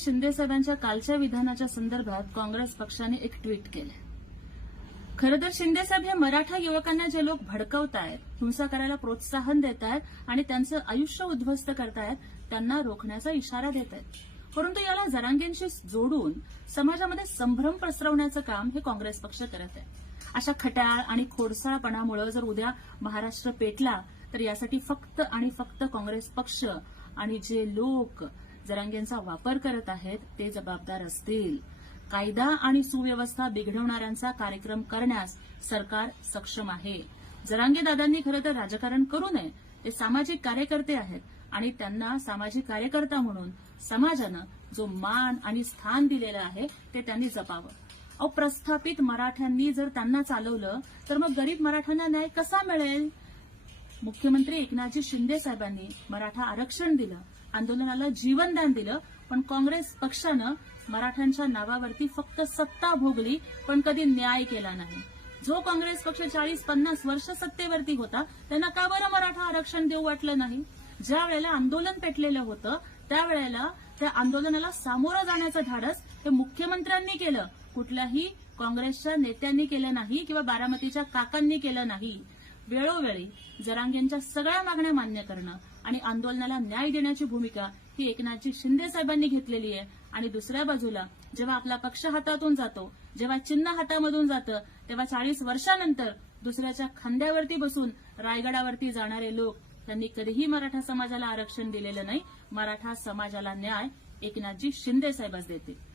शिंदे साहेबांच्या कालच्या विधानाच्या संदर्भात काँग्रेस पक्षाने एक ट्विट केलं खरं तर शिंदेसाहेब हे मराठा युवकांना जे लोक भडकवतायत हिंसा करायला प्रोत्साहन देत आहेत आणि त्यांचं आयुष्य उद्ध्वस्त करतायत त्यांना रोखण्याचा इशारा देत आहेत परंतु याला जरांगेंशी जोडून समाजामध्ये संभ्रम पसरवण्याचं काम हे काँग्रेस पक्ष करत आहे. अशा खट्याळ आणि खोडसाळपणामुळे जर उद्या महाराष्ट्र पेटला तर यासाठी फक्त आणि फक्त काँग्रेस पक्ष आणि जे लोक जरांगेंचा वापर करत आहेत ते जबाबदार असतील. कायदा आणि सुव्यवस्था बिघडवणाऱ्यांचा कार्यक्रम करण्यास सरकार सक्षम आहे. जरांगे दादांनी खरं तर राजकारण करू नये ते सामाजिक कार्यकर्ते आहेत आणि त्यांना सामाजिक कार्यकर्ता म्हणून समाजानं जो मान आणि स्थान दिलेलं आहे ते त्यांनी जपावं. अप्रस्थापित मराठ्यांनी जर त्यांना चालवलं तर मग गरीब मराठ्यांना न्याय कसा मिळेल? मुख्यमंत्री एकनाथजी शिंदे साहेबांनी मराठा आरक्षण दिलं आंदोलनाला जीवनदान दिलं पण काँग्रेस पक्षानं मराठ्यांच्या नावावरती फक्त सत्ता भोगली पण कधी न्याय केला नाही. जो काँग्रेस पक्ष चाळीस पन्नास वर्ष सत्तेवरती होता त्यांना का बरं मराठा आरक्षण देऊ वाटलं नाही? ज्या वेळेला आंदोलन पेटलेलं होतं त्यावेळेला त्या आंदोलनाला सामोरं जाण्याचं धाडस हे मुख्यमंत्र्यांनी केलं. कुठल्याही काँग्रेसच्या नेत्यांनी केलं नाही किंवा बारामतीच्या काकांनी केलं नाही. वेळोवेळी जरांगेंच्या सगळ्या मागण्या मान्य करणं आणि आंदोलनाला न्याय देण्याची भूमिका ही एकनाथजी शिंदे साहेबांनी घेतलेली आहे. आणि दुसऱ्या बाजूला जेव्हा आपला पक्ष हातातून जातो जेव्हा चिन्ह हातामधून जातं तेव्हा चाळीस वर्षानंतर दुसऱ्याच्या खांद्यावरती बसून रायगडावरती जाणारे लोक त्यांनी कधीही मराठा समाजाला आरक्षण दिलेलं नाही. मराठा समाजाला न्याय एकनाथजी शिंदे साहेबच देतील.